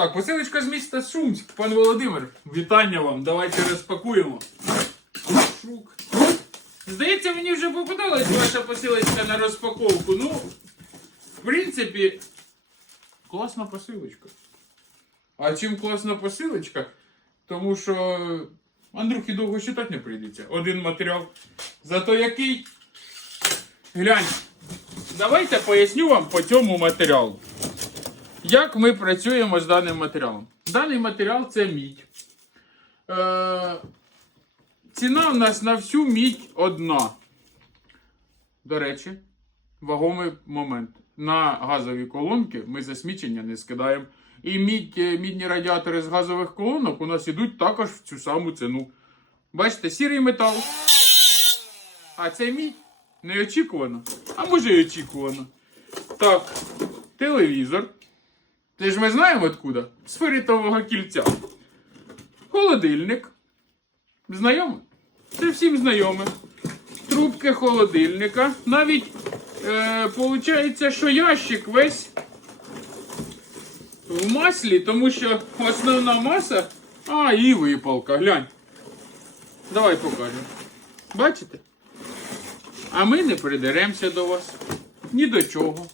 Так, посилочка з міста Сумськ, пан Володимир. Вітання вам. Давайте розпакуємо. Шук. Здається, мені вже попадалась ваша посилочка на розпаковку. Ну, в принципі, класна посилочка. А чим класна посилочка? Тому що Андрюхі довго читати не прийдеться. Один матеріал. Зато який. Глянь. Давайте поясню вам по цьому матеріалу. Як ми працюємо з даним матеріалом? Даний матеріал це мідь. Е, ціна в нас на всю мідь одна. До речі, вагомий момент. На газові колонки ми засмічення не скидаємо. І мідь, е, мідні радіатори з газових колонок у нас ідуть також в цю саму ціну. Бачите, сірий метал. А це мідь неочікувано. А може і очікувано. Так, телевізор. Це ж ми знаємо откуда? З ферритового кільця. Холодильник. Знайоме? Це всім знайоме. Трубки холодильника. Навіть е, виходить, що ящик весь в маслі, тому що основна маса. А, і випалка, глянь. Давай покажемо. Бачите? А ми не придеремося до вас. Ні до чого.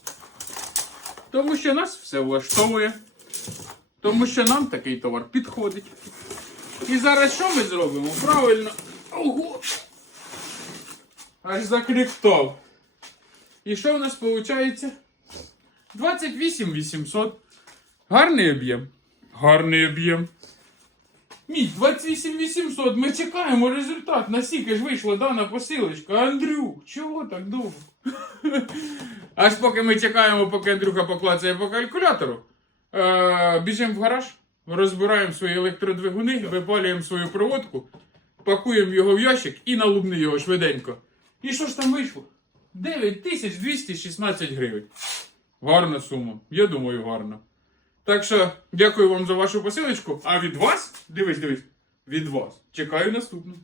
Тому що нас все влаштовує. Тому що нам такий товар підходить. І зараз що ми зробимо? Правильно. Ого! Аж закріктов. І що в нас виходить? 28 800. Гарний об'єм. Гарний об'єм. Мідь, 28 800. Ми чекаємо результат. Наскільки ж вийшла дана посилочка. Андрюк, чого так довго? Аж поки ми чекаємо, поки Андрюха поклацає по калькулятору. Е, біжимо в гараж, розбираємо свої електродвигуни, випалюємо свою проводку, пакуємо його в ящик і налубни його швиденько. І що ж там вийшло? 9216 гривень. Гарна сума. Я думаю, гарна. Так що дякую вам за вашу посилочку. А від вас, дивись, дивись, від вас. Чекаю наступну.